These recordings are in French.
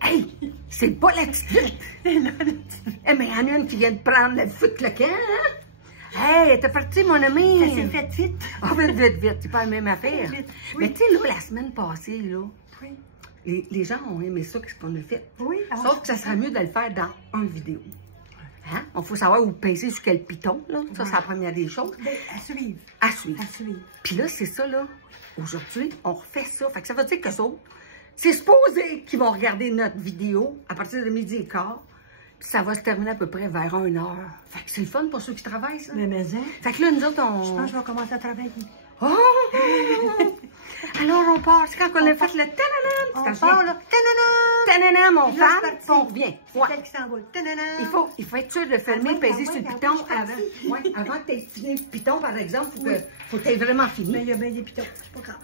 Hey! C'est pas la petite! Eh, mais il y en a une qui vient de prendre le foot le camp, hein? Hey, t'es parti, mon ami! Ça s'est fait vite. Ah, vite, c'est pas la même affaire. Vite. Mais Oui. tu sais, là, la semaine passée, là, Oui. les gens ont aimé ça, qu'est-ce qu'on a fait. Oui. Sauf que ça serait mieux de le faire dans une vidéo. Hein? Il faut savoir où pincer sur quel piton, là. Ça, c'est la première des choses. À suivre. À suivre. À suivre. Puis là, c'est ça, là. Aujourd'hui, on refait ça. Fait que ça veut dire que ça, c'est supposé qu'ils vont regarder notre vidéo à partir de 12h15. Puis ça va se terminer à peu près vers 1h. Fait que c'est le fun pour ceux qui travaillent, ça. Mais hein? Fait que là, nous autres, on... Je pense que je vais commencer à travailler. Oh! Alors, on part. C'est quand on a fait le tananam. On part, là. Tananam, on Puis là, ferme, c'est puis parti. on revient. C'est Ouais. elle qui s'envole. Tanana. Il faut être sûr de fermer, Ah ouais, peser ah sur le ouais, piton ah ouais, avant. je suis Ouais, avant que tu aies fini le piton, par exemple, Oui. faut que tu aies vraiment Mais fini. il y a bien des pitons. C'est pas grave.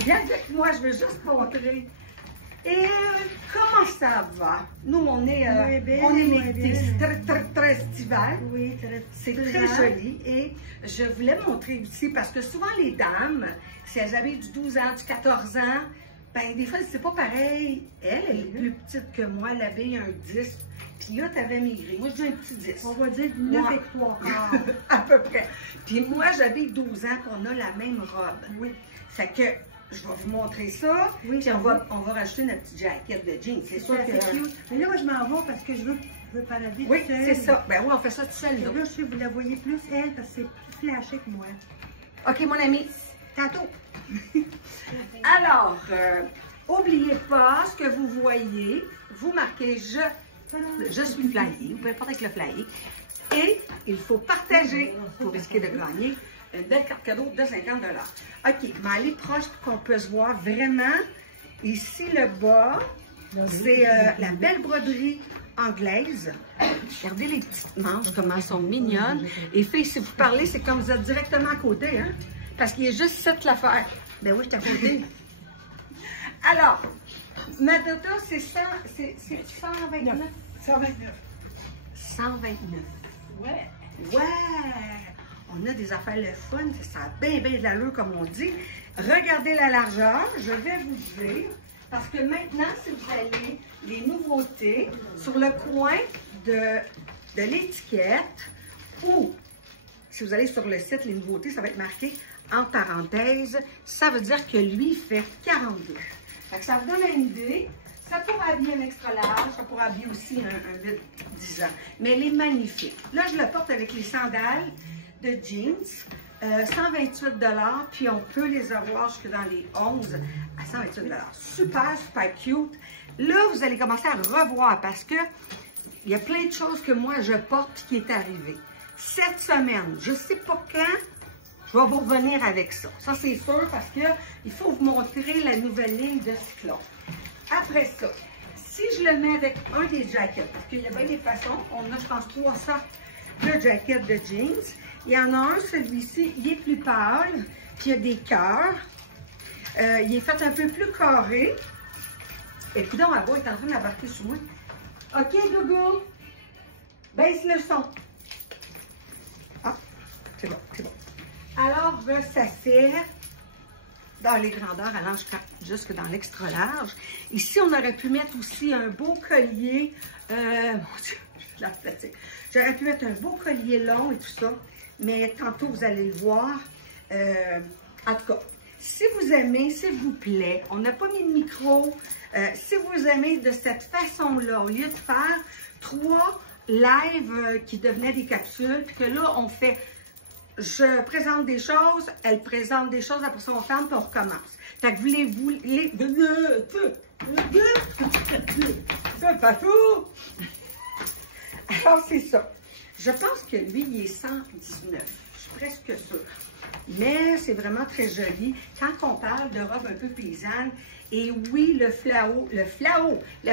Viens avec moi, je veux juste montrer. Et comment ça va? Nous, on est l'été. C'est très estival. Oui, très C'est très joli. Et je voulais montrer aussi, parce que souvent les dames, si elles avaient du 12 ans, du 14 ans, ben des fois, c'est pas pareil. Elle est plus petite que moi, elle avait un 10. Puis là, t'avais maigri. Moi, je dis un petit 10. On va dire 9 Moi. et 3 quarts. À peu près. Puis moi, j'avais 12 ans qu'on a la même robe. Oui. Fait que je vais vous montrer ça. Oui, Puis on va rajouter notre petite jaquette de jeans. C'est sûr que... C'est cute. Mais là, moi, je m'en vais parce que je veux parader Oui, toute seule. c'est ça. Ben oui, on fait ça tout seul, Et nous. là, je sais, vous la voyez plus, elle, parce que c'est plus flashé que moi. OK, mon ami. Tantôt. Alors, oubliez pas ce que vous voyez. Vous marquez je suis flyé, ou peu importe avec le flyé. Et il faut partager pour risquer de gagner une belle carte cadeau de 50 $. OK, mais allez proche qu'on peut se voir vraiment. Ici, le bas, c'est la belle broderie anglaise. Regardez les petites manches, comment elles sont mignonnes. Et filles, si vous parlez, c'est comme vous êtes directement à côté, hein? Parce qu'il y a juste cette l'affaire. Ben oui, je suis à côté. Alors, ma data, c'est ça, c'est 129. 129. 129. Ouais. Ouais! On a des affaires le fun, ça a bien de l'allure, comme on dit. Regardez la largeur, je vais vous dire, parce que maintenant, si vous allez les nouveautés sur le coin de l'étiquette, ou si vous allez sur le site, les nouveautés, ça va être marqué en parenthèse, ça veut dire que lui fait 42. Fait que ça vous donne une idée. Ça pourrait habiller un extra large, ça pourrait habiller aussi un 8-10 ans. Mais elle est magnifique. Là, je le porte avec les sandales de jeans, 128 $, puis on peut les avoir jusque dans les 11 à 128 $. Super, super cute. Là, vous allez commencer à revoir parce que il y a plein de choses que moi, je porte qui est arrivé. Cette semaine, je ne sais pas quand, je vais vous revenir avec ça. Ça, c'est sûr parce qu'il faut vous montrer la nouvelle ligne de Cyclone. Après ça, si je le mets avec un des jackets, parce qu'il y a bien des façons, on a, je pense, 3 sortes de jackets de jeans. Il y en a un, celui-ci, il est plus pâle, puis il y a des cœurs. Il est fait un peu plus carré. Et puis donc, là-bas, il est en train d'embarquer sur moi. OK, Google, baisse le son. Ah, c'est bon, c'est bon. Alors, ça fait dans les grandeurs allant jusque dans l'extra large. Ici, on aurait pu mettre aussi un beau collier. Mon Dieu, j'ai la fatigue. J'aurais pu mettre un beau collier long et tout ça, mais tantôt, vous allez le voir. En tout cas, si vous aimez, s'il vous plaît, on n'a pas mis de micro. Si vous aimez de cette façon-là, au lieu de faire 3 lives qui devenaient des capsules, puis que là, on fait... Je présente des choses, elle présente des choses, après ça on ferme puis on recommence. Fait que voulez-vous les... Ça pas tout! Alors c'est ça. Je pense que lui, il est 119. Je suis presque sûre. Mais c'est vraiment très joli. Quand on parle de robe un peu paysanne, et oui, le flao, le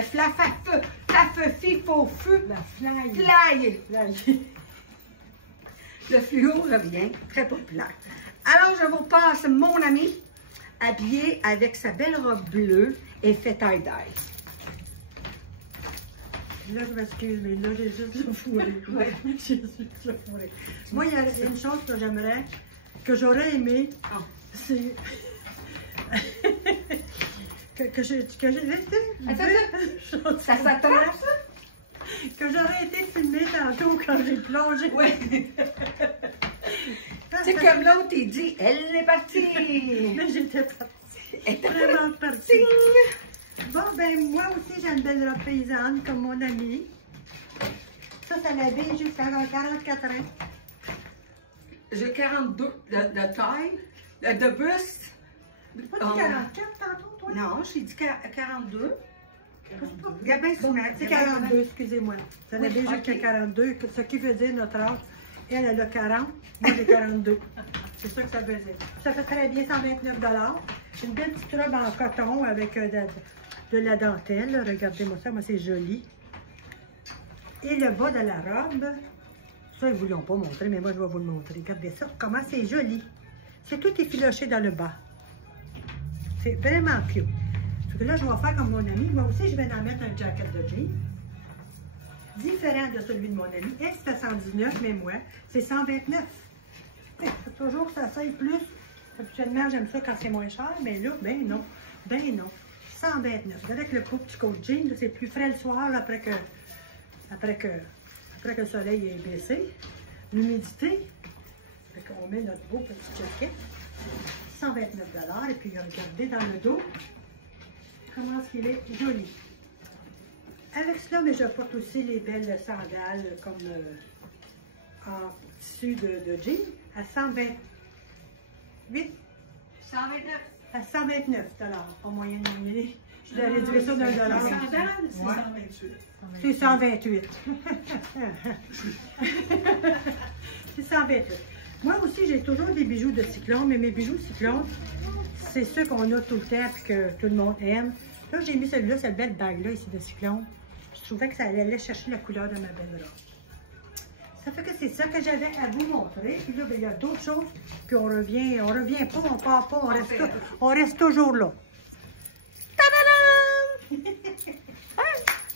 flafafeu, fafefi, faux feu, fly. Le fluo revient, très populaire. Alors, je vous passe mon ami, habillé avec sa belle robe bleue et fait tie-dye. Là, je m'excuse, mais là, j'ai juste le fourré. Ouais, j'ai juste le fourré. Moi, il y a une chose que j'aimerais, que j'aurais aimé, c'est... que j'ai été. Attends, ça s'attrape, ça? Que j'aurais été filmée tantôt quand j'ai plongé. Oui. C'est comme l'autre, il dit, elle est partie. Mais j'étais partie. Elle était Vraiment partie. Bon, ben, moi aussi, j'ai une belle robe paysanne, comme mon amie. Ça l'habille jusqu'à 44 ans. J'ai 42 de taille, de buste. Pas dit 44 tantôt, toi? Non, j'ai dit 42. C'est 42, excusez-moi. Ça l'habille jusqu'à 42, ce qui veut dire notre âge. Elle a 40, moi j'ai 42. C'est ça que ça veut dire. Ça fait très bien 129 $. J'ai une belle petite robe en coton avec de la dentelle. Regardez-moi ça, moi c'est joli. Et le bas de la robe, ça ils ne vous l'ont pas montré, mais moi je vais vous le montrer. Regardez ça, comment c'est joli. C'est tout effiloché dans le bas. C'est vraiment cute. Parce que là, je vais faire comme mon ami. Moi aussi, je vais en mettre un jacket de jean. Différent de celui de mon ami. Elle, c'est à 119, mais moi, c'est 129. C'est toujours, ça saille plus. Habituellement, j'aime ça quand c'est moins cher, mais là, ben non. Ben non. 129. Avec le petit coat jean, c'est plus frais le soir là, après que le soleil est baissé. L'humidité. On met notre beau petit jacket. 129 $. Et puis, regardez dans le dos comment est-ce qu'il est joli. Avec cela, mais je porte aussi les belles sandales comme en tissu de jean à 128. 129. À 129 $. Pas moyen de gagner. Je dois réduire ça d'un dollar. C'est 128. C'est 128. Moi aussi, j'ai toujours des bijoux de cyclone, mais mes bijoux de cyclone, c'est ceux qu'on a tout le temps et que tout le monde aime. Là, j'ai mis celui-là, cette belle bague-là ici de cyclone. Je trouvais que ça allait chercher la couleur de ma belle robe. Ça fait que c'est ça que j'avais à vous montrer. Puis là, ben, il y a d'autres choses. Puis on revient pas, on part pas, on reste toujours là. Tadadam!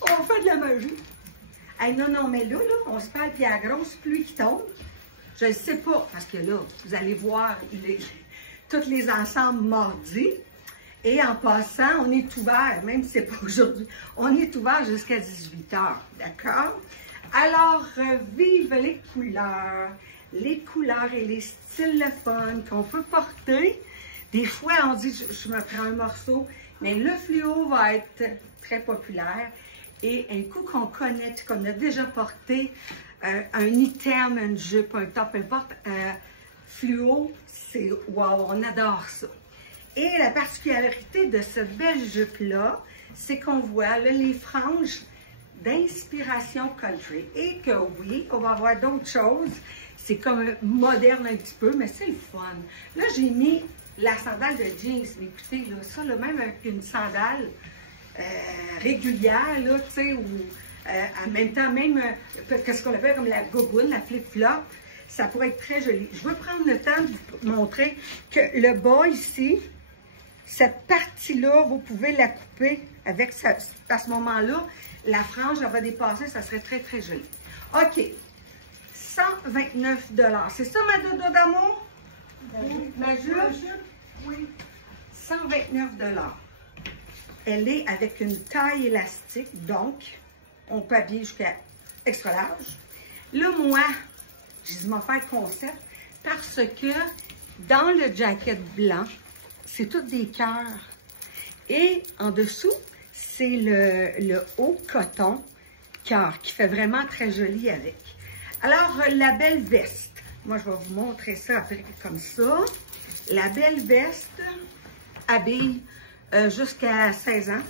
On fait de la magie. Hey, non, mais là, on se parle, puis il y a la grosse pluie qui tombe. Je ne sais pas, parce que là, vous allez voir tous les ensembles mardis. Et en passant, on est ouvert, même si ce n'est pas aujourd'hui, on est ouvert jusqu'à 18 h, d'accord? Alors, vive les couleurs et les styles le fun qu'on peut porter. Des fois, on dit, je me prends un morceau, mais le fluo va être très populaire. Et un coup qu'on connaît, qu'on a déjà porté, un item, une jupe, un top, peu importe, fluo, c'est wow, on adore ça. Et la particularité de cette belle jupe-là, c'est qu'on voit là, les franges d'inspiration country. Et que oui, on va avoir d'autres choses. C'est comme moderne un petit peu, mais c'est le fun. Là, j'ai mis la sandale de jeans. Mais écoutez, là, ça, là, même avec une sandale régulière, là, tu sais, ou en même temps, même ce qu'on appelle comme la gogoune, la flip-flop, ça pourrait être très joli. Je veux prendre le temps de vous montrer que le bas ici, cette partie-là, vous pouvez la couper avec ça. À ce moment-là, la frange, elle va dépasser, ça serait très, très joli. OK. 129 $. C'est ça, ma dodo d'amour? Ma jupe? Oui. 129 $. Elle est avec une taille élastique, donc on peut habiller jusqu'à extra large. Là, moi, j'ai dû m'en faire concept parce que dans le jacket blanc, c'est tout des cœurs. Et en dessous, c'est le haut coton cœur qui fait vraiment très joli avec. Alors, la belle veste. Moi, je vais vous montrer ça après comme ça. La belle veste habille jusqu'à 16 ans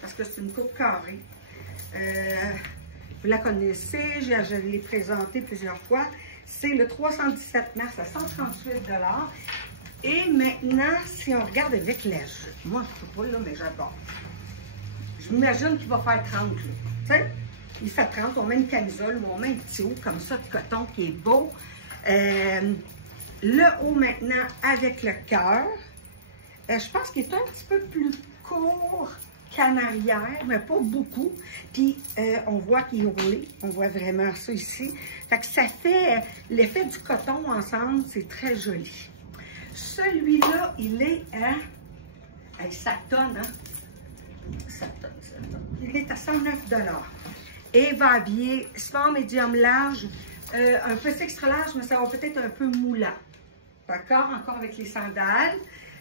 parce que c'est une coupe carrée. Vous la connaissez, je l'ai présentée plusieurs fois. C'est le 317 mars à 138 $. Et maintenant, si on regarde avec la jupe, moi, je ne sais pas là, mais j'adore. Je m'imagine qu'il va faire 30 là. Tu sais, il fait 30, on met une camisole ou on met un petit haut comme ça de coton qui est beau. Le haut maintenant avec le cœur. Je pense qu'il est un petit peu plus court qu'en arrière, mais pas beaucoup. Puis, on voit qu'il est roulé. On voit vraiment ça ici. Fait que ça fait l'effet du coton ensemble. C'est très joli. Celui-là, il est à Hey, ça tonne, hein? Ça tonne, ça tonne. Il est à 109 $. Et va habiller sport médium large, un petit extra large, mais ça va peut-être un peu moulant. D'accord? Encore avec les sandales.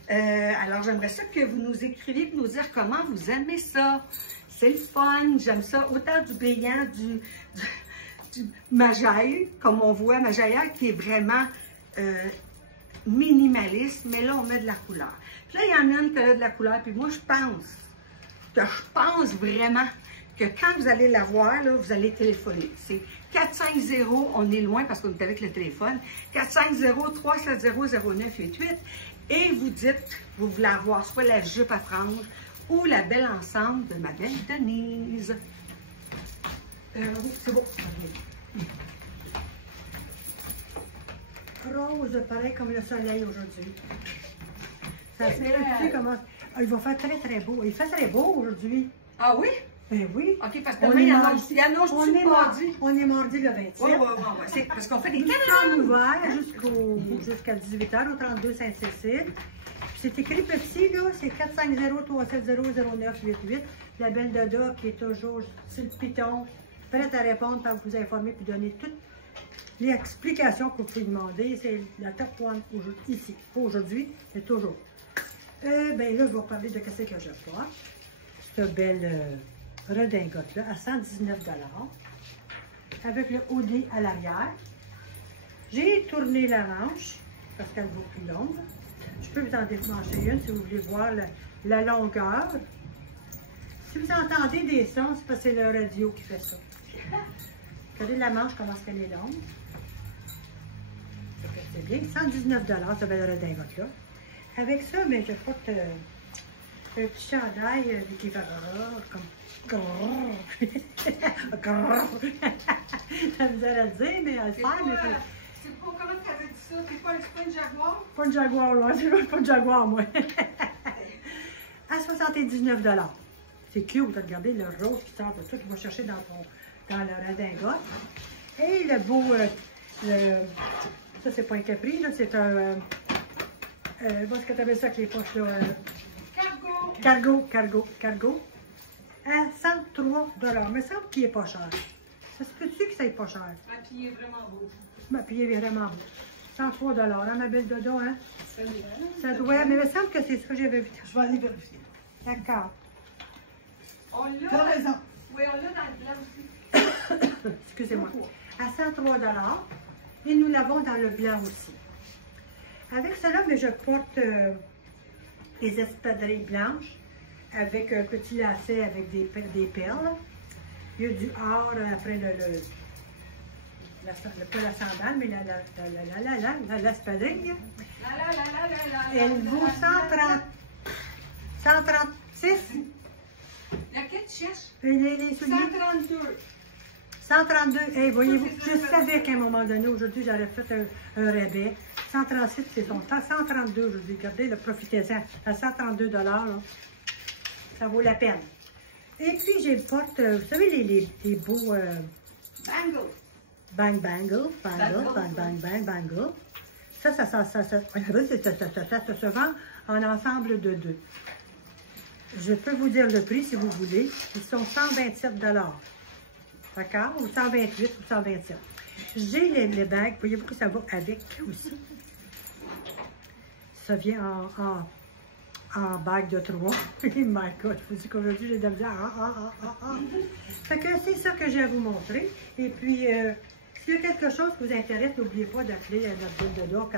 Alors, j'aimerais ça que vous nous écriviez pour nous dire comment vous aimez ça. C'est le fun. J'aime ça. Autant du brillant, du Majaï, comme on voit, Majaïa, qui est vraiment minimaliste, mais là, on met de la couleur. Puis là, il y en a une qui a de la couleur, puis moi, je pense vraiment que quand vous allez la voir, là, vous allez téléphoner. C'est 450, on est loin parce qu'on est avec le téléphone, 450-370-0988, et vous dites, vous voulez avoir soit la jupe à franges ou la belle ensemble de ma belle Denise. Oui, c'est beau. Rose, pareil comme le soleil aujourd'hui. Ça fait comment... il va faire très très beau. Il fait très beau aujourd'hui. Ah oui? Ben oui. OK, parce que demain, il y annonce mardi. On est mardi le 27. Oui. C'est parce qu'on fait des canons ouverts jusqu'à 18h au 32 Sainte-Cécile. C'est écrit petit, là, c'est 450-370-0988. La belle Doda qui est toujours sur le piton, prête à répondre, à vous informer puis donner toutes les explications que vous pouvez demander. C'est la top one ici. Pas aujourd'hui, mais toujours. Ben là, je vais vous parler de ce que je porte. Cette belle redingote-là à 119 $, avec le hoodie à l'arrière. J'ai tourné la manche parce qu'elle vaut plus longue. Je peux vous en démancher une si vous voulez voir la longueur. Si vous entendez des sons, c'est parce que c'est le radio qui fait ça. Regardez la manche, comment elle est longue. C'est bien. 119 $, cette belle redingote-là. Avec ça, mais je porte un petit chandail qui va comme... Ça vous allez le dire, mais à le faire, mais... C'est pas, comment tu avais dit ça? C'est pas une Jaguar? Pas une Jaguar, là. C'est pas une Jaguar, moi. À 79 $. C'est cute, regardez le rose qui sort de tout, qu'il va chercher dans la redingote. Et le beau... ça, c'est pas un capri, là, c'est un... Qu'est-ce que tu appelles ça avec les poches, là? Cargo. À 103 $. Mais ça, qui est pas cher. Ça se peut-tu que ça est pas cher? Ah, puis il est vraiment beau. Puis il est vraiment beau. 103 $, hein, ma belle Dodo, hein? Ça doit, mais il me semble que c'est ça que j'avais vu. Je vais aller vérifier. D'accord. On l'a. Tu as raison. Oui, on l'a dans le blanc aussi. Excusez-moi. À 103 $. Et nous l'avons dans le blanc aussi. Avec cela, mais je porte des espadrilles blanches avec un petit lacet avec des perles. Il y a du or après pas la sandale, mais l'espadrille. Elle vaut 136. Laquelle tu cherches? Les souliers. 132. 132. Hey, voyez-vous, je savais qu'à un moment donné, aujourd'hui, j'aurais fait un rabais. 136, c'est son temps. 132 aujourd'hui. Regardez, profitez-en. À 132 $, là, ça vaut la peine. Et puis, j'ai le porte, vous savez, les beaux... Bangle. Ça se vend en ensemble de 2. Je peux vous dire le prix si vous voulez. Ils sont 127 $. D'accord? Ou 128 ou 127. J'ai les bagues. Voyez-vous que ça va avec aussi. Ça vient en bague de 3. Oh my God, je vous dis qu'aujourd'hui, j'ai de la misère. Fait que c'est ça que j'ai à vous montrer. Et puis, s'il y a quelque chose qui vous intéresse, n'oubliez pas d'appeler notre belle Dodo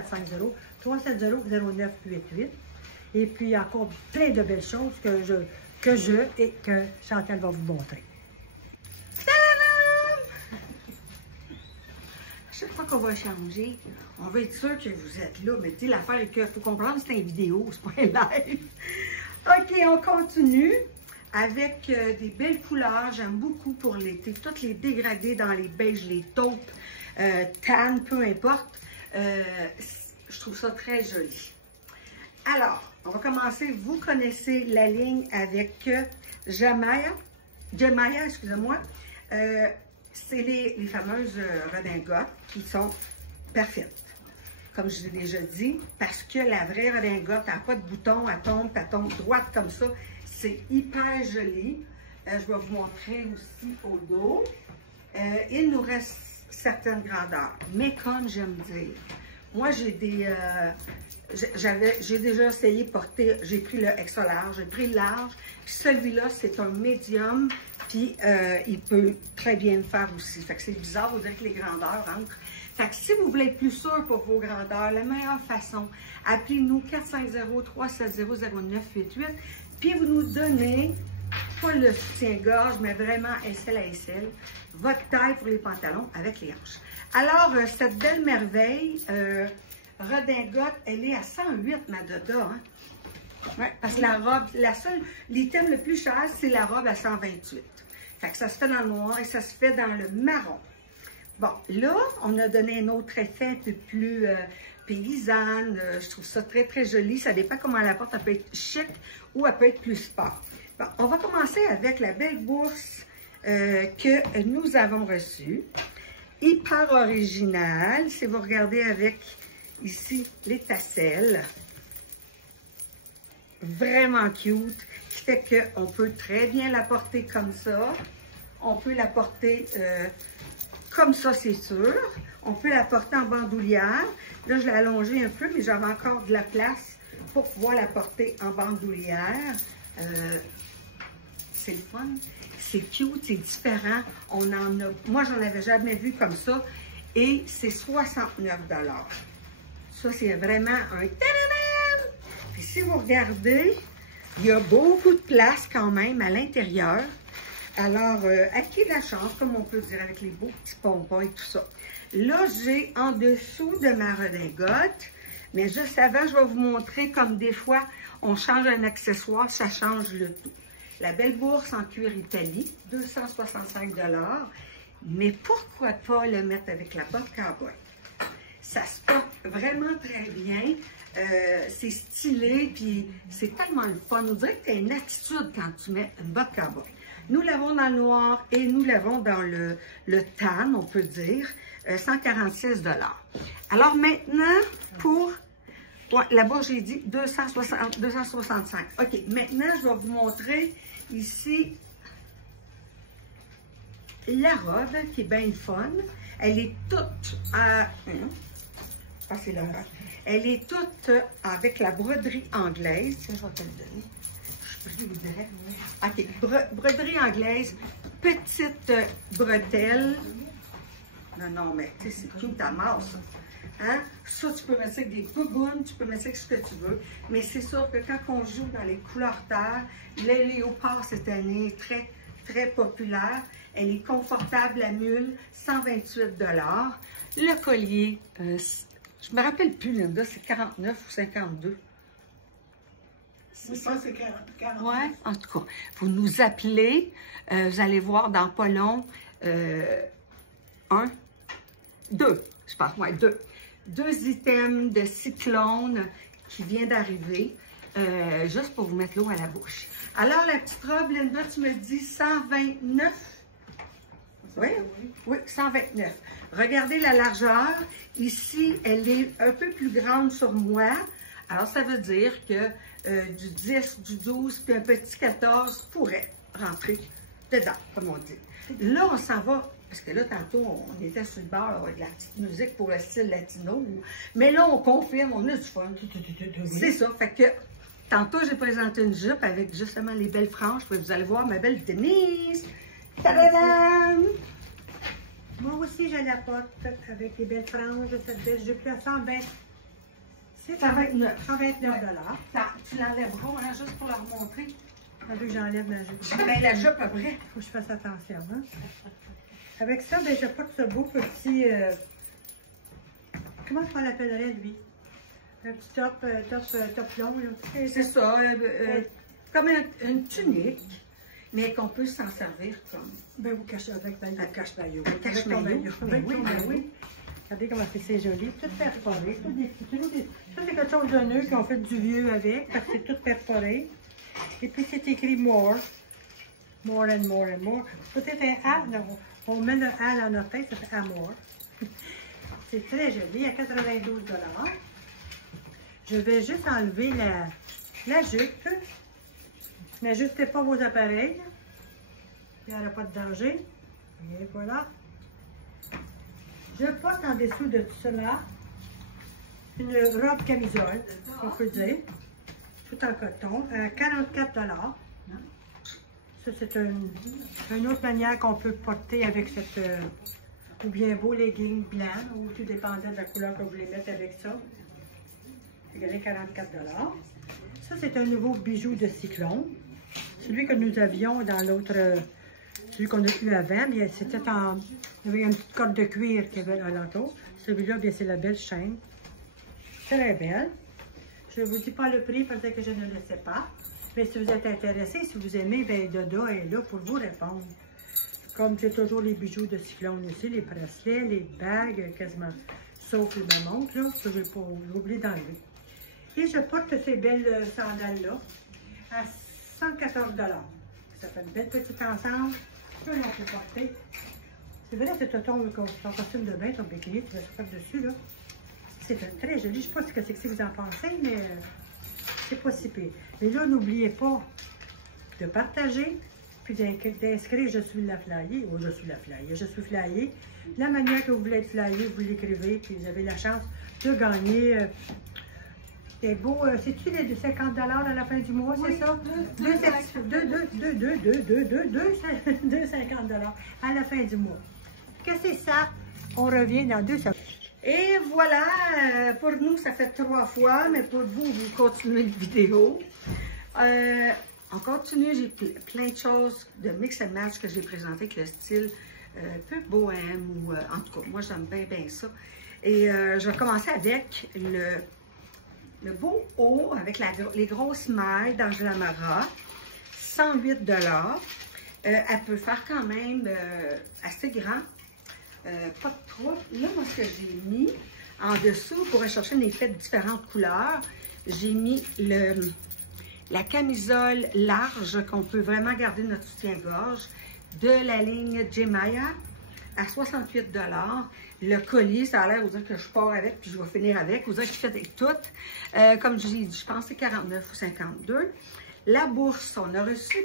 450-370-0988. Et puis, encore plein de belles choses que Chantal va vous montrer. Chaque fois qu'on va changer, on va être sûr que vous êtes là. Mais tu sais, l'affaire est qu'il faut comprendre que c'est une vidéo, c'est pas un live. OK, on continue avec des belles couleurs. J'aime beaucoup pour l'été. Toutes les dégradés dans les beiges, les taupes, tan, peu importe. Je trouve ça très joli. Alors, on va commencer. Vous connaissez la ligne avec Jemaya, excusez-moi. C'est les fameuses redingotes qui sont parfaites. comme je l'ai déjà dit, parce que la vraie redingote n'a pas de bouton, elle tombe droite comme ça. C'est hyper joli. Je vais vous montrer aussi au dos. Il nous reste certaines grandeurs, mais comme j'aime dire, moi j'ai j'ai déjà essayé de porter, j'ai pris le extra large, j'ai pris le large, puis celui-là c'est un médium, puis il peut très bien le faire aussi. Fait que c'est bizarre, vous dire que les grandeurs rentrent. Fait que si vous voulez être plus sûr pour vos grandeurs, la meilleure façon, appelez-nous 450-370-0988, puis vous nous donnez, pas le soutien-gorge, mais vraiment aisselle à aisselle, votre taille pour les pantalons avec les hanches. Alors, cette belle merveille, redingote, elle est à 108, ma Doda, hein? Ouais, parce que la robe, l'item le plus cher, c'est la robe à 128. Fait que ça se fait dans le noir et ça se fait dans le marron. Bon, là, on a donné un autre effet un peu plus paysanne. Je trouve ça très, très joli. Ça dépend comment elle la porte. Elle peut être chic ou elle peut être plus sport. Bon, on va commencer avec la belle bourse que nous avons reçue. Hyper originale. Si vous regardez avec ici les tasselles. Vraiment cute. Qui fait qu'on peut très bien la porter comme ça. On peut la porter comme ça, c'est sûr. On peut la porter en bandoulière. Là, je l'ai allongée un peu, mais j'avais encore de la place pour pouvoir la porter en bandoulière. C'est le fun. C'est cute, c'est différent. Moi, j'en avais jamais vu comme ça. Et c'est 69 $. Ça, c'est vraiment un tadadam! Puis si vous regardez, il y a beaucoup de place quand même à l'intérieur. Alors, à qui de la chance, comme on peut dire, avec les beaux petits pompons et tout ça. Là, j'ai en dessous de ma redingote, mais juste avant, je vais vous montrer comme des fois, on change un accessoire, ça change le tout. La belle bourse en cuir Italie, 265 $. Mais pourquoi pas le mettre avec la botte cowboy? Ça se porte vraiment très bien. C'est stylé, puis c'est tellement le fun. On dirait que tu as une attitude quand tu mets une botte cowboy. Nous l'avons dans le noir et nous l'avons dans le tan, on peut dire, 146 $. Alors maintenant, pour la bourse, j'ai dit 265. OK, maintenant, je vais vous montrer ici la robe qui est bien fun. Elle est toute c'est là. Elle est toute avec la broderie anglaise. Tiens, je vais te le donner. Je vous dirais. OK, broderie anglaise, petite bretelle. Non, mais tu sais, c'est tout ta masse. Hein? Ça, tu peux mettre ça avec des gougounes, tu peux mettre ça avec ce que tu veux. Mais c'est sûr que quand on joue dans les couleurs terre, le léopard cette année est très, très populaire. Elle est confortable, la mule, 128 $. Le collier, je me rappelle plus, Linda, c'est 49 ou 52. Oui, ça, c'est 40. Oui, en tout cas, vous nous appelez, vous allez voir dans pas long, 2, je pense, ouais, 2. 2 items de cyclone qui vient d'arriver, juste pour vous mettre l'eau à la bouche. Alors, la petite robe, Linda, tu me dis 129? Oui, oui, 129. Regardez la largeur. Ici, elle est un peu plus grande sur moi. Alors, ça veut dire que du 10, du 12, puis un petit 14 pourrait rentrer dedans, comme on dit. Là, on s'en va, parce que là, tantôt, on était sur le bord avec la petite musique pour le style latino. Mais là, on confirme, on a du fun. C'est ça, fait que tantôt, j'ai présenté une jupe avec justement les belles franges. Puis vous allez voir ma belle Denise. Tadadam! Moi aussi, je la porte avec les belles franges de cette belle jupe à 129 $. Tu l'enlèveras, hein, juste pour leur montrer. T'as vu que j'enlève ma jupe. Ben, la jupe après. Faut que je fasse attention. Hein? Avec ça, ben, je porte ce beau petit... comment on l'appellerait, lui? Un petit top long. C'est ça, comme une tunique, mais qu'on peut s'en servir comme... Ben, vous cachez avec un cache-maillot. Un cache-maillot. Ben oui. Regardez comment c'est joli. Tout perforé. Ça, c'est quelque chose de neuf qu'on fait du vieux avec, parce que c'est tout perforé. Et puis, c'est écrit more. More and more and more. Peut-être un A. Non, on met le A dans notre tête, ça fait amour. C'est très joli, à 92 $. Je vais juste enlever la jupe. N'ajustez pas vos appareils. Il n'y aura pas de danger. Et voilà. Je porte en dessous de tout cela une robe camisole, on peut dire, tout en coton, à 44 $. Ça, c'est une autre manière qu'on peut porter avec cette, ou bien beau legging blanc, ou tout dépendant de la couleur que vous voulez mettre avec ça. Regardez, 44 $. Ça, c'est un nouveau bijou de cyclone. Celui que nous avions dans l'autre, celui qu'on a eu avant, c'était en, il y avait une petite corde de cuir qu'il y avait alentour. Celui-là, bien, c'est la belle chaîne. Très belle. Je ne vous dis pas le prix parce que je ne le sais pas. Mais si vous êtes intéressé, si vous aimez, bien, Doda est là pour vous répondre. Comme j'ai toujours les bijoux de cyclone aussi, les bracelets, les bagues, quasiment, sauf ma montre, là, que j'ai oublié d'enlever. Et je porte ces belles sandales-là à 114 $. Ça fait une belle petite ensemble. Ça, on peut porter. C'est vrai que ton costume de bain, ton bikini, tu vas te faire dessus, là. C'est très joli. Je ne sais pas ce que c'est que vous en pensez, mais c'est pas si pire. Mais là, n'oubliez pas de partager, puis d'inscrire « Je suis la flyée » ou « Je suis la flyée ». « Je suis flyée ». La manière que vous voulez être flyée, vous l'écrivez, puis vous avez la chance de gagner des beaux... C'est-tu les 50 $ à la fin du mois, c'est ça? 2,50 $ à la fin du mois. Que c'est ça? On revient dans 2 semaines. Et voilà, pour nous, ça fait 3 fois, mais pour vous, vous continuez la vidéo. On continue, j'ai plein de choses de mix and match que j'ai présenté avec le style un peu bohème, ou en tout cas, moi j'aime bien ça. Et je vais commencer avec le beau haut avec les grosses mailles d'Angela Mara, 108 $. Elle peut faire quand même assez grand. Pas de trop. Là, moi, ce que j'ai mis en dessous pour rechercher un effet de différentes couleurs, j'ai mis la camisole large qu'on peut vraiment garder notre soutien-gorge de la ligne Jemaya à 68 $. Le collier, ça a l'air, vous dire que je pars avec puis je vais finir avec. Vous dire que je fais avec toutes. Comme je l'ai dit, je pense que c'est 49 ou 52. La bourse, on a reçu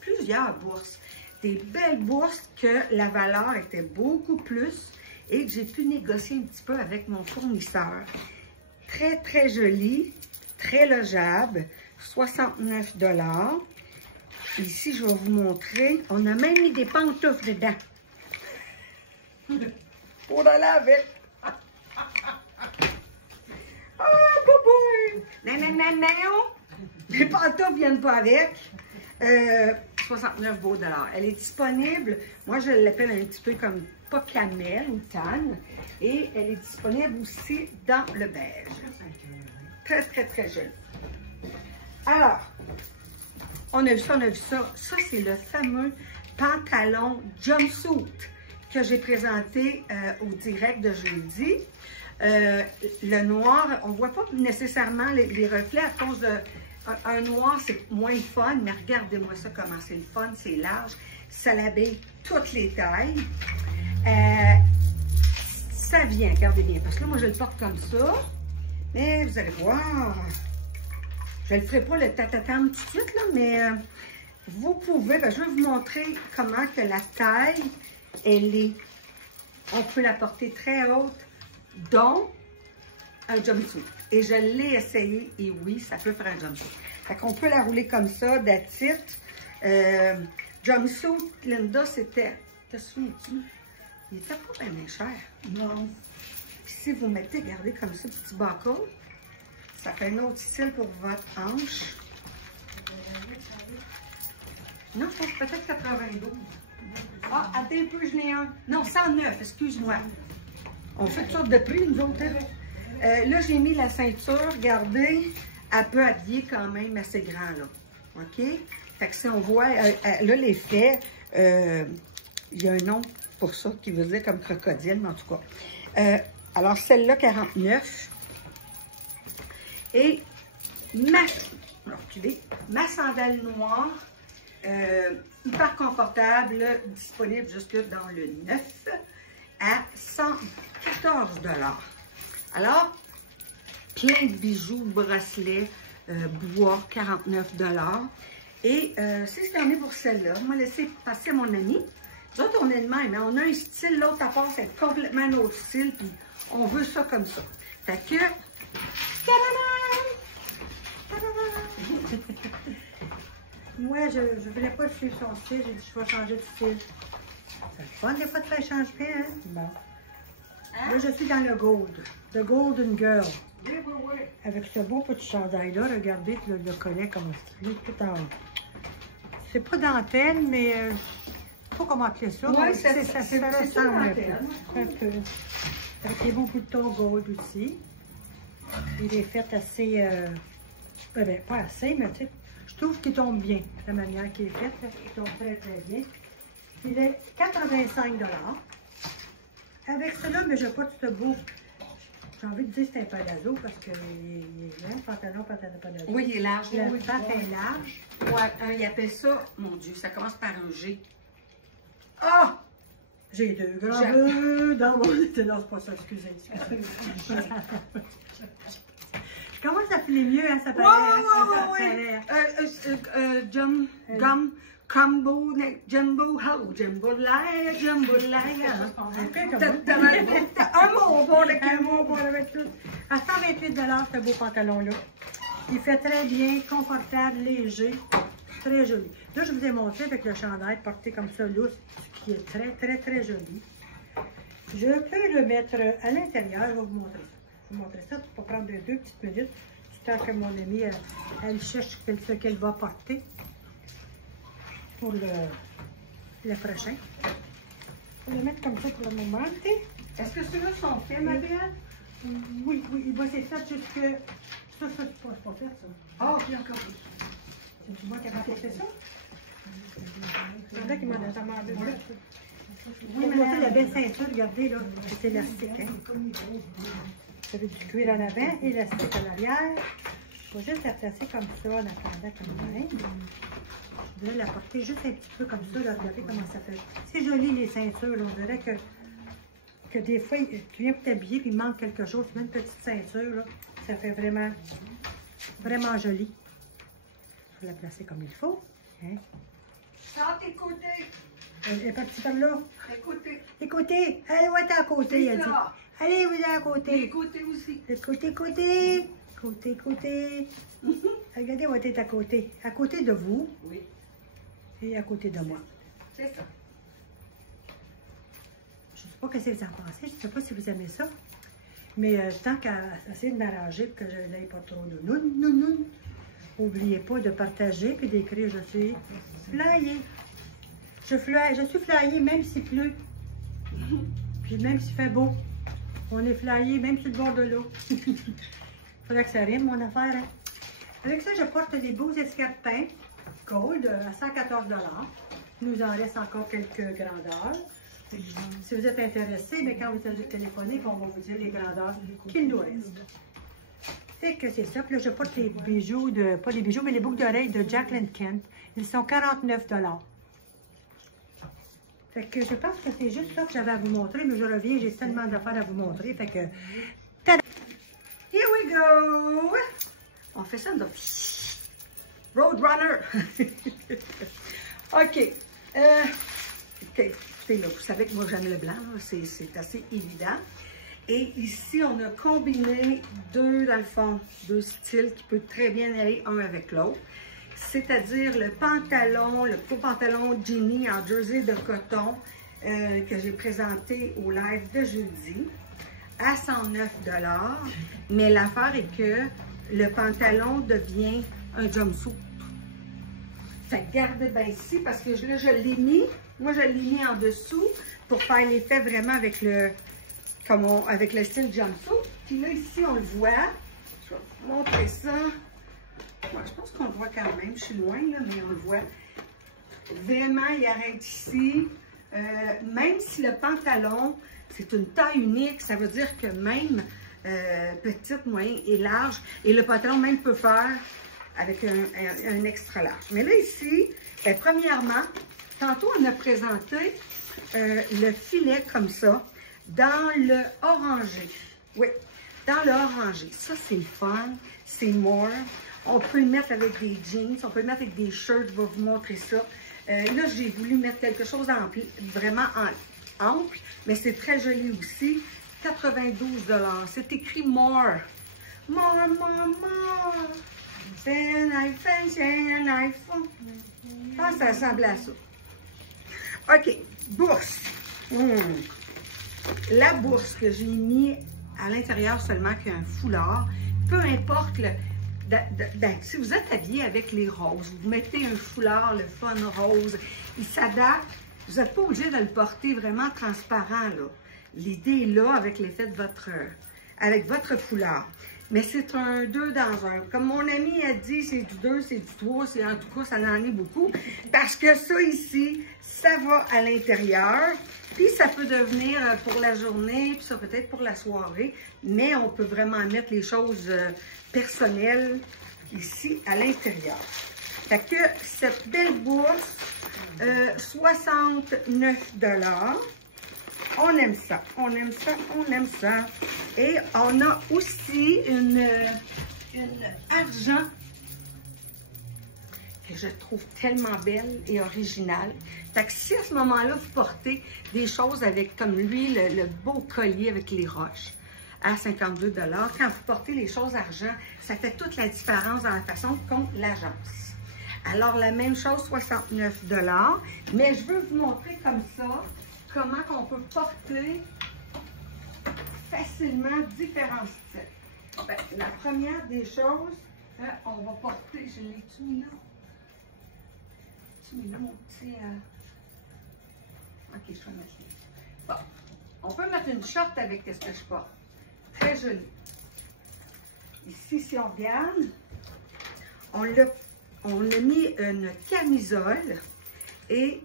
plusieurs bourses. Des belles bourses que la valeur était beaucoup plus et que j'ai pu négocier un petit peu avec mon fournisseur. Très, très joli, très logeable, 69 $. Ici, je vais vous montrer, on a même mis des pantoufles dedans. Pour aller avec. Ah, boy! Non. Les pantoufles viennent pas avec. 69 beaux $. Elle est disponible, moi je l'appelle un petit peu comme pas camel ou tanne, et elle est disponible aussi dans le beige. Très, très, très joli. Alors, on a vu ça. Ça, c'est le fameux pantalon jumpsuit que j'ai présenté au direct de jeudi. Le noir, on ne voit pas nécessairement les reflets à cause de... Un noir, c'est moins fun, mais regardez-moi ça, comment c'est le fun, c'est large. Ça l'habille toutes les tailles. Ça vient, regardez bien, parce que là, moi, je le porte comme ça. Mais vous allez voir, je ne le ferai pas le tatatam tout de suite, là, mais vous pouvez, je vais vous montrer comment que la taille, elle est. On peut la porter très haute, dont un jumpsuit. Et je l'ai essayé, et oui, ça peut faire un jumpsuit. Fait qu'on peut la rouler comme ça, that's it. Jumpsuit, Linda, c'était... Te souviens-tu? Il était pas bien cher. Non. Puis si vous mettez, regardez comme ça, petit buckle, ça fait un autre style pour votre hanche. Non, c'est peut-être 92. Ah, attends un peu, je n'ai un. Non, 109, excuse-moi. On fait toutes sortes de prix, nous autres. Là, j'ai mis la ceinture, regardez, elle peut habiller quand même assez grand, là. OK? Fait que si on voit, là, l'effet, il y a un nom pour ça qui veut dire comme crocodile, mais en tout cas. Alors, celle-là, 49. Et ma sandale noire, hyper confortable, disponible jusque dans le 9. à 114 $. Alors, plein de bijoux, bracelets, bois, 49 $. Et c'est ce qu'il y en a pour celle-là. Moi, laisser passer mon ami. Nous autres, on est de même, hein? On a un style, l'autre à part, c'est complètement un autre style, puis on veut ça comme ça. Fait que... Moi, je ne voulais pas suivre son style, j'ai dit je vais changer de style. C'est le fun des fois de faire changement, hein? Bon. Là, je suis dans le gold, the golden girl. Oui, oui, oui. Avec ce beau petit chandail-là, regardez le collet comment c'est tout en... C'est pas dentelle, mais... je sais pas comment appeler ça. Ouais, ça ressemble un peu. Un peu. Avec les beaux boutons gold aussi. Il est fait assez... ben, pas assez, mais tu sais, je trouve qu'il tombe bien, la manière qu'il est fait. Il tombe très, très bien. Il est 85 $. Avec cela, mais je n'ai pas tout ce beau... J'ai envie de dire que c'est un palazzo parce que il est là, pantalon, palazzo. Oui, il est large. La Oui, patte est large. Ouais, il appelle ça, mon Dieu, ça commence par un G. Ah! J'ai deux grands bleus dans mon... Non, c'est pas ça, excusez. Je commence à filer mieux, hein, ça paraît. Gum, combo, jumbo, how, jambolaya, jambolaya. Un mot bon avec un mot bon avec tout. À 128 $, ce beau pantalon-là. Il fait très bien, confortable, léger, très joli. Là, je vous ai montré avec le chandail porté comme ça, lousse, qui est très, très, très joli. Je peux le mettre à l'intérieur, je vais vous montrer ça. Je vais vous montrer ça, ça va prendre 2 petites minutes, tant que mon amie, elle cherche ce qu'elle va porter pour le prochain. Je vais le mettre comme ça pour le moment. Est-ce que ceux-là sont faits, ma belle? Oui, oui, c'est ça jusque... Ça, c'est pas fait, ça. Ah, puis encore. C'est moi qui ai fait ça? C'est vrai qu'il m'en a demandé ça. Oui, mais la belle ceinture, regardez, là, c'est élastique, hein. Vous avez du cuir en avant, élastique à l'arrière. Il faut juste la placer comme ça, en attendant comme même. Je voudrais la porter juste un petit peu comme ça, là, regardez comment ça fait. C'est joli, les ceintures, là. On dirait que des fois, tu viens pour t'habiller, puis il manque quelque chose, tu mets une petite ceinture, là. Ça fait vraiment, vraiment joli. Il faut la placer comme il faut. Hein? Chante, écoutez. Elle est partie par là. Écoutez. Écoutez, allez, ouais, t'es à côté, elle dit. Allez, vous êtes à côté. Écoutez aussi. Côté. Côté. Regardez, où est à côté. À côté de vous. Oui. Et à côté de moi. C'est ça. Je ne sais pas ce que vous en pensez. Je ne sais pas si vous aimez ça. Mais tant qu'à essayer de m'arranger pour que je n'aille pas trop de nounoun. N'oubliez pas de partager et d'écrire « Je suis flyée ». Je suis flyée même s'il pleut. Puis même s'il fait beau. On est flyé même sur le bord de l'eau. Il faudrait que ça rime, mon affaire. Hein? Avec ça, je porte des beaux escarpins gold à 114 $. Il nous en reste encore quelques grandeurs. Si vous êtes intéressés, mais quand vous allez téléphoner, on va vous dire les grandeurs qu'il nous reste. Fait que c'est ça. Puis là, je porte les bijoux pas les bijoux, mais les boucles d'oreilles de Jacqueline Kent. Ils sont 49 $. Fait que je pense que c'est juste ça que j'avais à vous montrer, mais je reviens, j'ai tellement d'affaires à vous montrer. Fait que. Tada! Here we go! On fait ça dans Roadrunner! OK. Écoutez, là, vous savez que moi j'aime le blanc, c'est assez évident. Et ici, on a combiné dans le fond, deux styles qui peuvent très bien aller un avec l'autre. C'est-à-dire le pantalon, le gros pantalon Ginny en jersey de coton que j'ai présenté au live de jeudi à 109 $. Mais l'affaire est que le pantalon devient un jumpsuit. Fait que gardez bien ici parce que là, je l'ai mis. Moi, je l'ai mis en dessous pour faire l'effet vraiment avec le style jumpsuit. Puis là, ici, on le voit. Je vais vous montrer ça. Ouais, je pense qu'on le voit quand même. Je suis loin, là, mais on le voit. Vraiment, il arrête ici. Même si le pantalon, c'est une taille unique, ça veut dire que même petite, moyenne et large, et le pantalon même peut faire avec un extra large. Mais là, ici, premièrement, tantôt, on a présenté le filet comme ça, dans le orangé. Oui, dans le orangé. Ça, c'est le fun. C'est more. On peut le mettre avec des jeans. On peut le mettre avec des shirts. Je vais vous montrer ça. Là, j'ai voulu mettre quelque chose vraiment ample, mais c'est très joli aussi. 92 $. C'est écrit more. More, more, more. Then I fancy an iPhone. Je pense que ça ressemble à ça. OK, bourse. La bourse que j'ai mis à l'intérieur seulement qu'un foulard, peu importe si vous êtes habillé avec les roses, vous mettez un foulard, le fun rose, il s'adapte. Vous n'êtes pas obligé de le porter vraiment transparent, là. L'idée est là avec l'effet de votre foulard. Mais c'est un 2 dans 1. Comme mon ami a dit, c'est du 2, c'est du 3, c'est en tout cas, ça en est beaucoup. Parce que ça ici, ça va à l'intérieur. Puis ça peut devenir pour la journée, puis ça peut-être pour la soirée. Mais on peut vraiment mettre les choses personnelles ici à l'intérieur. Fait que cette belle bourse, 69 $. On aime ça, on aime ça, on aime ça. Et on a aussi une argent que je trouve tellement belle et originale. Fait que si à ce moment-là, vous portez des choses avec, comme lui, le beau collier avec les roches à 52 $, quand vous portez les choses argent, ça fait toute la différence dans la façon qu'ont l'agence. Alors, la même chose, 69 $, mais je veux vous montrer comme ça comment on peut porter facilement différents styles. Ben, la première des choses, on va porter, je l'ai-tu mis là? Tu mis là, mon petit... Ok, je vais mettre là. Bon, on peut mettre une short avec ce que je porte. Très joli. Ici, si on regarde, on a mis une camisole et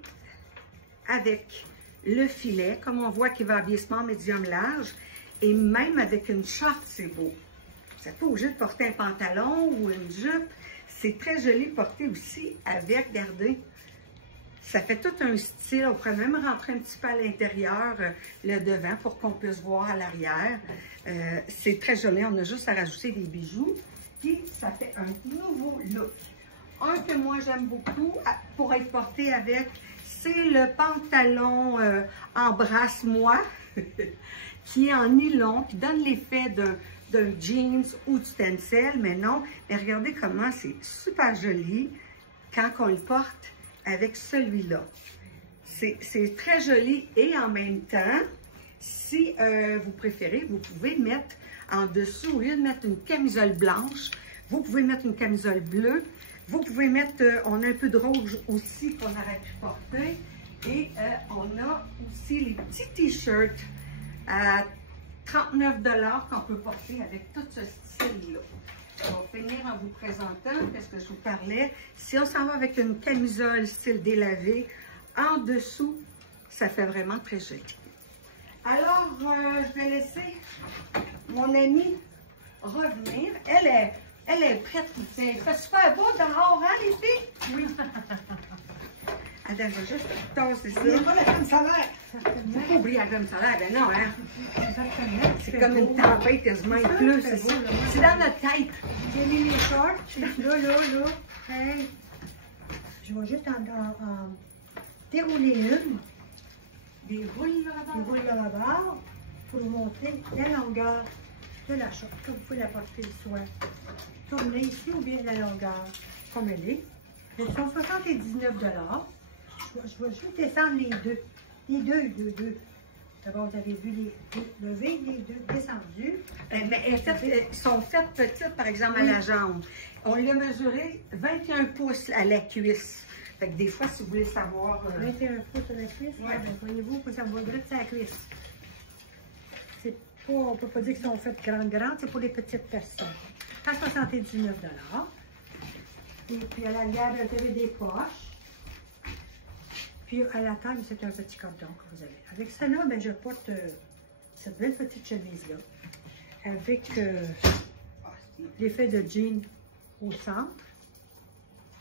avec le filet, comme on voit qu'il va habiller small, médium, large, et même avec une short, c'est beau. Vous n'êtes pas obligé de porter un pantalon ou une jupe. C'est très joli porté aussi avec, regardez, ça fait tout un style. On pourrait même rentrer un petit peu à l'intérieur, le devant, pour qu'on puisse voir à l'arrière. C'est très joli. On a juste à rajouter des bijoux. Puis, ça fait un nouveau look. Un que moi, j'aime beaucoup pour être porté avec, c'est le pantalon Embrasse-moi, qui est en nylon, qui donne l'effet d'un jeans ou du tencel, mais non. Mais regardez comment c'est super joli quand on le porte avec celui-là. C'est très joli et en même temps, si vous préférez, vous pouvez mettre en dessous, au lieu de mettre une camisole blanche, vous pouvez mettre une camisole bleue. Vous pouvez mettre, on a un peu de rouge aussi qu'on aurait pu porter. Et on a aussi les petits t-shirts à 39 $ qu'on peut porter avec tout ce style-là. On va finir en vous présentant, parce que je vous parlais. Si on s'en va avec une camisole style délavé, en dessous, ça fait vraiment très joli. Alors, je vais laisser mon amie revenir. Elle est prête. Il fait super beau dehors, hein, les filles? Oui. Attends, je vais juste tasser ça. Il n'y a pas la crème solaire. Faut pas oublier la crème solaire, ben non, hein? C'est comme une tempête quasiment, il pleut, c'est ça. C'est dans notre tête. J'ai mis mes shorts. Là. Hey. Je vais juste en dérouler une. Déroule le rebord pour vous montrer la longueur de la short. Comme vous pouvez la porter soit tournée ici ou bien la longueur comme elle est. Elles sont 79 $. Je vais juste descendre les deux. Les deux. D'abord, vous avez vu les deux levés, les deux descendus. Mais elles sont faites petites, par exemple, à la jambe. On l'a mesuré 21 pouces à la cuisse. Fait que des fois, si vous voulez savoir... 21 pouces à la cuisse, ouais. Ben, voyez-vous, ça me va direct à la cuisse. On ne peut pas dire qu'ils sont faites grandes, c'est pour les petites personnes. À 79 $. Et puis à l'arrière, vous avez des poches. Puis à la taille, c'est un petit cordon que vous avez. Avec ça là, ben, je porte cette belle petite chemise-là. Avec l'effet de jean au centre.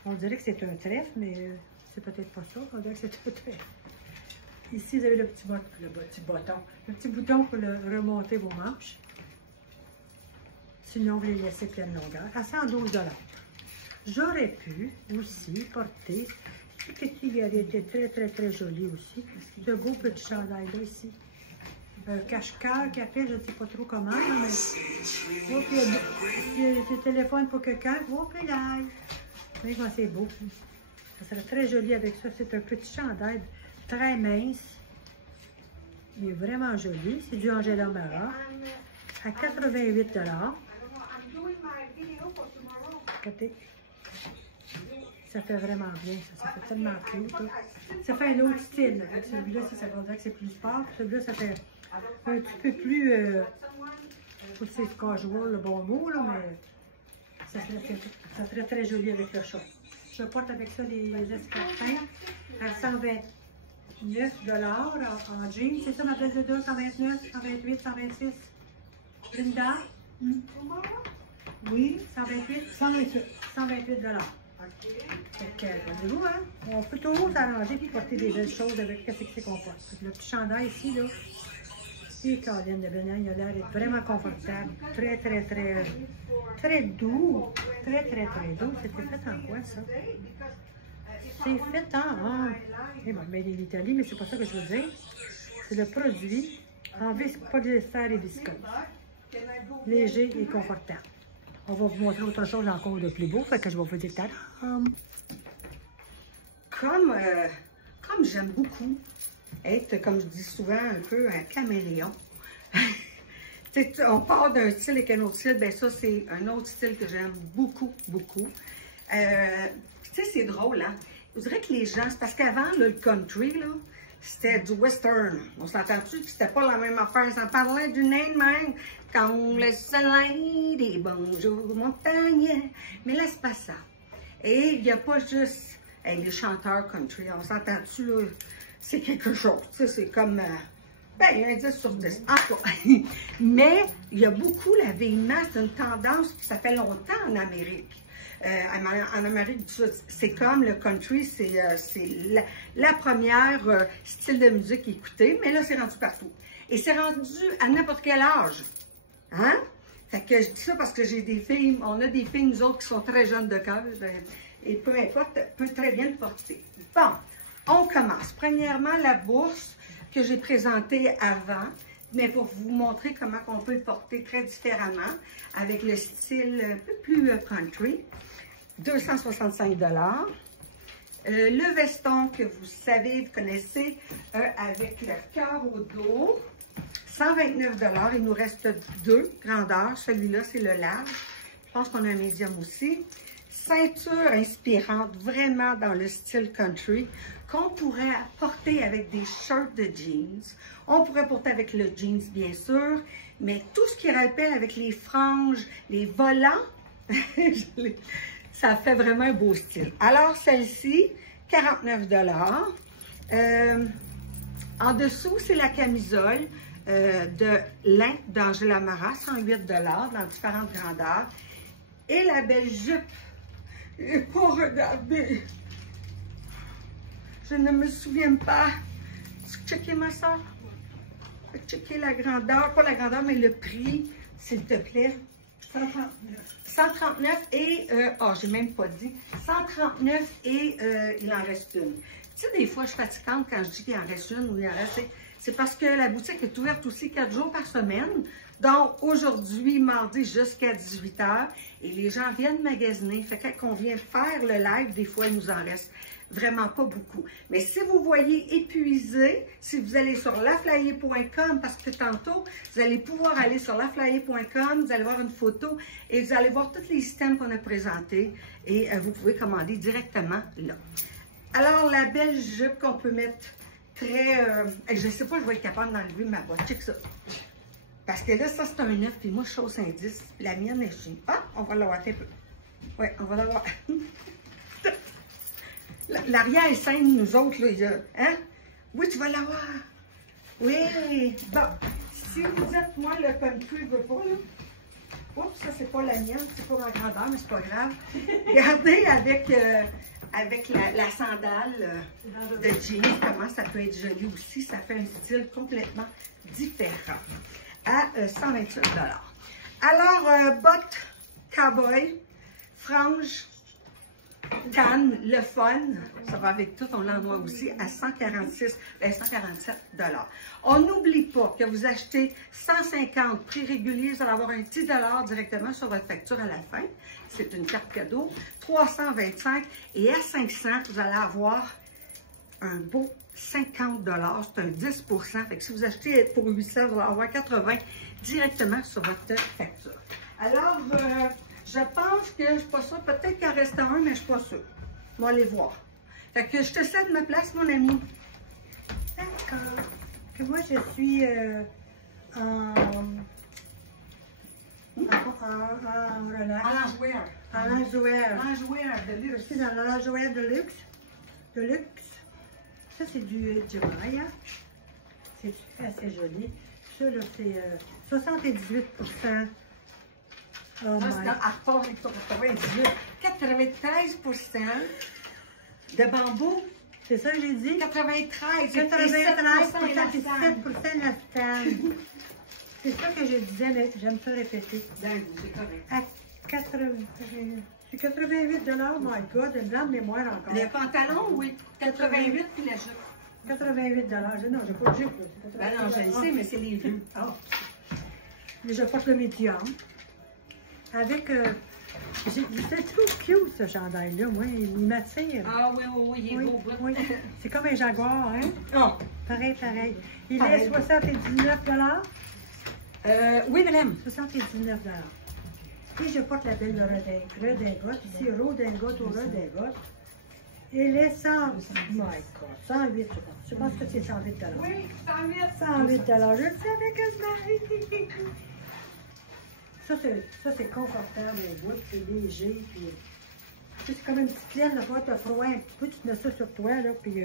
On dirait que c'est un trèfle, mais c'est peut-être pas ça. On dirait que c'est un trèfle. Ici, vous avez le petit bouton pour remonter vos manches. Sinon, vous les laissez pleine longueur. À 112 $. J'aurais pu aussi porter ce petit qui aurait été très joli aussi. Ce beau petit chandail là ici. Un cache-cœur qui appelle, je ne sais pas trop comment, là, mais. Oh, puis il y a des téléphones pour quelqu'un. Oh, puis là. Vous voyez comment c'est beau. Ça serait très joli avec ça. C'est un petit chandail très mince. Il est vraiment joli. C'est du Angela Mara. À 88 $. Regardez. Ça fait vraiment bien. Ça fait tellement cute. Ça fait un autre style. Celui-là, ça veut dire que c'est plus sport. Celui-là, ça fait un petit peu plus. C'est casual, le bon mot, là, mais ça serait très joli avec le chat. Je porte avec ça les escarpins à 129 $ en jeans. C'est ça, ma belle de 2, 129, 128, 126. Linda? Oui, 128? 128. 128 $. Fait que, voyez-vous, hein? On peut toujours s'arranger et porter des belles choses avec ce que c'est qu'on porte. Le petit chandail ici, là, c'est Caroline de Benin, il a l'air d'être vraiment confortable. Très doux. Très doux. C'était fait en quoi, ça? C'est fait en... Eh ben, mais l'Italie, mais c'est pas ça que je veux dire. C'est le produit en polyester et viscose. Léger et confortable. On va vous montrer autre chose encore de plus beau, fait que je vais vous dire Comme j'aime beaucoup être, comme je dis souvent, un peu un caméléon. On part d'un style avec un autre style, ben ça c'est un autre style que j'aime beaucoup. Tu sais, c'est drôle, hein? Je dirais que les gens, c'est parce qu'avant, le country, là, c'était du western. On s'entend-tu que c'était pas la même affaire? Ça parlait du nez de même. Quand le soleil des bonjours montagnais. Mais là, c'est pas ça. Et il n'y a pas juste les chanteurs country. On s'entend-tu, là? C'est quelque chose. Tu sais, c'est comme... ben, un 10 sur 10. En tout cas. Mais il y a beaucoup l'habillement. C'est une tendance qui ça fait longtemps en Amérique. En Amérique du Sud, c'est comme le country, c'est la première style de musique écoutée, mais là, c'est rendu partout. Et c'est rendu à n'importe quel âge. Hein? Fait que je dis ça parce que j'ai des filles, on a des filles, nous autres, qui sont très jeunes de cœur, et peu importe, peut très bien le porter. Bon, on commence. Premièrement, la bourse que j'ai présentée avant, mais pour vous montrer comment on peut le porter très différemment, avec le style un peu plus country. 265 $. Le veston que vous savez, vous connaissez, avec le cœur au dos, 129 $. Il nous reste deux grandeurs. Celui-là, c'est le large. Je pense qu'on a un médium aussi. Ceinture inspirante, vraiment dans le style country, qu'on pourrait porter avec des shirts de jeans. On pourrait porter avec le jeans, bien sûr, mais tout ce qui rappelle avec les franges, les volants, ça fait vraiment un beau style. Alors, celle-ci, 49 $. En dessous, c'est la camisole de lin d'Angela Mara, 108 $ dans différentes grandeurs. Et la belle jupe. Et pour regarder, je ne me souviens pas. Checker ma soeur. Checker la grandeur, pas la grandeur, mais le prix, s'il te plaît. 139. 139 et, j'ai même pas dit. 139 et il en reste une. Tu sais, des fois, je suis fatigante quand je dis qu'il en reste une ou il en reste. C'est parce que la boutique est ouverte aussi 4 jours par semaine. Donc, aujourd'hui, mardi, jusqu'à 18 h. Et les gens viennent magasiner. Fait que quand on vient faire le live, des fois, il nous en reste vraiment pas beaucoup. Mais si vous voyez épuisé, si vous allez sur laflayer.com, parce que tantôt, vous allez pouvoir aller sur laflayer.com, vous allez voir une photo et vous allez voir tous les systèmes qu'on a présentés et vous pouvez commander directement là. Alors, la belle jupe qu'on peut mettre très... je ne sais pas, je vais être capable d'enlever ma boîte. Check ça. Parce que là, ça, c'est un 9, puis moi, je chausse un 10. La mienne est chine. Ah, on va l'avoir un peu. Oui, on va l'avoir. L'arrière scène, nous autres, là, hein? Oui, tu vas l'avoir. Oui. Bon, si vous dites, moi, le country ne veut pas, là. Oups, ça, c'est pas la mienne, c'est pas ma grandeur, mais c'est pas grave. Regardez avec la sandale de jeans, comment ça peut être joli aussi. Ça fait un style complètement différent à 128 $. Alors, bottes cowboy, franges, canne, le fun, ça va avec tout, on l'envoie aussi à 147 $. On n'oublie pas que vous achetez 150 prix régulier, vous allez avoir un 10 $ directement sur votre facture à la fin. C'est une carte cadeau. 325 et à 500, vous allez avoir un beau 50 $, c'est un 10 %. Fait que si vous achetez pour 800, vous allez avoir 80 directement sur votre facture. Alors, je pense que, je ne suis pas sûre, peut-être qu'il en reste un, mais je ne suis pas sûre. On va aller voir. Fait que je te cède ma place, mon ami. D'accord. Que moi, je suis en relax. En lingewear. En lingewear. Lingewear de Je luxe. suis dans le lingewear de luxe. De luxe. Ça, c'est du Maya. C'est assez joli. Ça, là, c'est 78 %. Oh Ça, my. c'est à repart avec 98. 93 % de bambou. C'est ça que j'ai dit? 93. 93 et 7 et élastique. 7 élastique. C'est ça que je disais, mais j'aime ça répéter. Ben, c'est correct. À 80, c'est 88 $, my God, une grande mémoire encore. Les pantalons, oui. 88 puis la jupe. 88 $. Non, j'ai pas de jupe. Ben non, je le sais, mais c'est les vieux. Ah. Mais je porte le médium. Avec, c'est trop cute ce chandail-là, moi, il m'attire. Ah oui, oui, oui, il est Oui, beau. oui. C'est comme un jaguar, hein? Non. Pareil, pareil. Il Pareil. est 79 $. Oui, madame. 79 $. Et je porte la belle redingote, ici, redingote ou redingote. Elle est 100, my God, 108 $. Je pense que c'est 108 $. Oui, 108. 108 $. Je savais que je m'arrivais. Ça, c'est confortable au bout, c'est léger, puis c'est comme une petite laine, là, tu as froid un petit peu, tu te mets ça sur toi, là, puis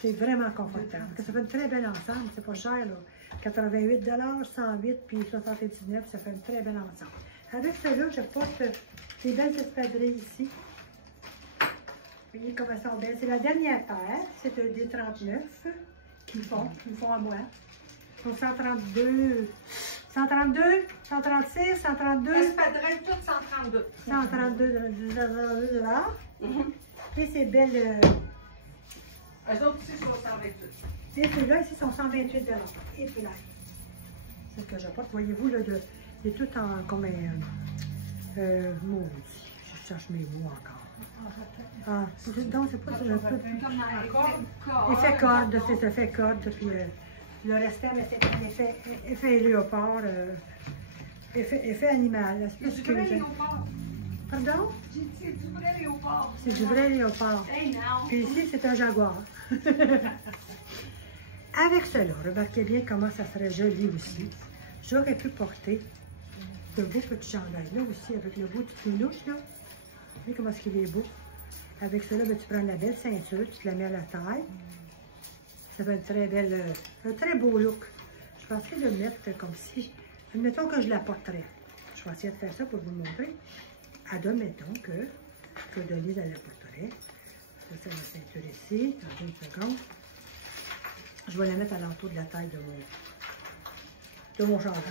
c'est vraiment confortable. Parce que ça fait une très belle ensemble, c'est pas cher, là. 88 $, 108 puis 79, ça fait une très belle ensemble. Avec cela, je porte des belles espadrilles ici. Vous voyez comme elles sont belles. C'est la dernière paire, c'est des 39 qu'ils font à moi. Ils sont 132, 132, 136, 132. Espadrille, tout 132. 132 $. Et ces belles. Eux autres aussi sont 128. Et ceux-là, ici, sont 128 $. Et puis là, c'est ce que je porte. Voyez-vous, là, c'est tout en comme un. Maudit. Je cherche mes mots encore. Ah, donc, c'est pas ça. Effet corde, c'est ça, effet corde. Puis le restant, c'est un effet léopard. Effet animal. C'est du vrai léopard. Pardon? J'ai dit, c'est du vrai léopard. C'est du vrai léopard. Hey, non. Puis ici, c'est un jaguar. Avec cela, remarquez bien comment ça serait joli aussi. J'aurais pu porter ce beau petit chandail là aussi, avec le beau petit pinouche là. Vous voyez comment est-ce qu'il est beau. Avec cela, ben, tu prends la belle ceinture, tu te la mets à la taille. Ça fait une très belle, un très beau look. Je vais essayer de le mettre comme si, admettons que je la porterais. Je vais essayer de faire ça pour vous montrer. Admettons que Denise elle la porterait. Je vais faire la ceinture ici, dans une seconde. Je vais la mettre à l'entour de la taille de mon chandail.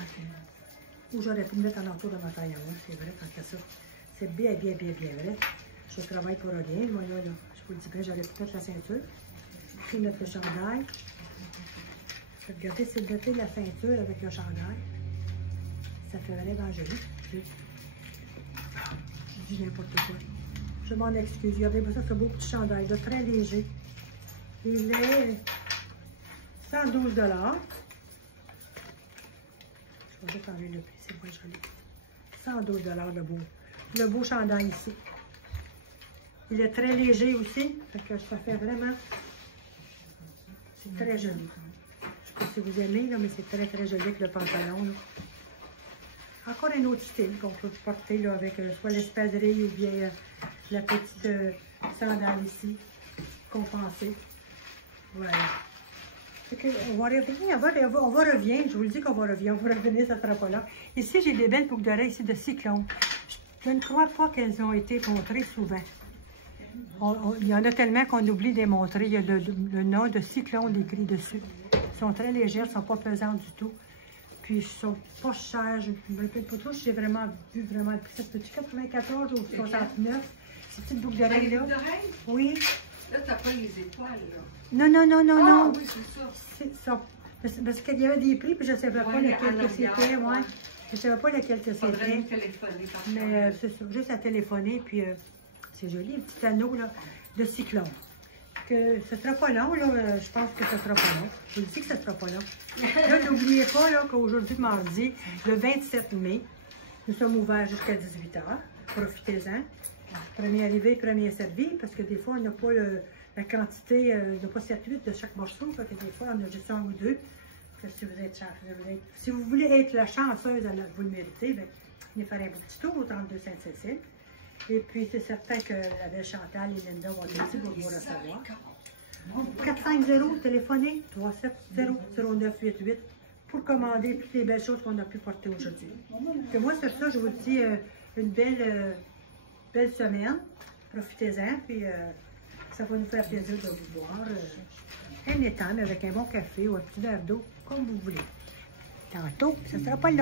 Ou j'aurais pu le mettre à l'entour de ma taille à moi, c'est vrai, tant qu'à ça. C'est bien vrai. Je travaille pour rien, moi là. Je vous le dis bien, j'aurais pu mettre la ceinture. Puis mettre le chandail. Regardez, c'est de mettre la ceinture avec le chandail. Ça fait vraiment joli. Je dis n'importe quoi. Je m'en excuse. Regardez, ça, ce beau petit chandail, là, très léger. Il est 112 $. Je vais juste enlever le prix, c'est pas joli. 112 $, le beau chandail ici. Il est très léger aussi, donc ça fait vraiment... C'est très joli. Je ne sais pas si vous aimez, là, mais c'est très joli avec le pantalon. Là. Encore un autre style qu'on peut porter là, avec soit l'espadrille ou bien la petite sandale ici, compensée. Voilà. On va revenir, je vous le dis qu'on va revenir, ça ne sera pas là. Ici, j'ai des belles boucles d'oreilles ici de cyclone. Je ne crois pas qu'elles ont été montrées souvent. Il y en a tellement qu'on oublie de les montrer. Il y a le nom de Cyclone écrit dessus. Ils sont très légers, ils ne sont pas pesants du tout. Puis ils sont pas chers. Je ne me rappelle pas trop si j'ai vraiment vu vraiment le prix. Ça se peut-tu 94 ou 69? Ces petites boucles d'oreilles là. Oui. Là, tu n'as pas les étoiles, là. Non, non, non, non, non. Oui, c'est ça. C'est ça. Parce qu'il y avait des prix, puis je ne savais pas lequel que c'était. Ouais. Je ne savais pas lequel que c'était. Mais c'est ça, juste à téléphoner, puis c'est joli, un petit anneau là, de Cyclone. Que ce ne sera pas long, là, je pense que ce ne sera pas long. Je vous dis que ce ne sera pas long. Là, n'oubliez pas qu'aujourd'hui, mardi, le 27 mai, nous sommes ouverts jusqu'à 18 h. Profitez-en. Premier arrivé, premier servi, parce que des fois, on n'a pas la quantité, on n'a pas 7-8 de chaque morceau, parce que des fois, on a juste un ou deux. Si vous voulez être la chanceuse, vous le méritez, bien, venez faire un petit tour au 32 Sainte-Cécile. Et puis, c'est certain que la belle Chantal et Linda vont être ici pour vous recevoir. 450, téléphonez, 370-0988 pour commander toutes les belles choses qu'on a pu porter aujourd'hui. Moi, c'est ça, je vous dis une belle semaine. Profitez-en, puis ça va nous faire plaisir de vous voir. Un étang avec un bon café ou un petit verre d'eau, comme vous voulez. Tantôt, ça ne sera pas long.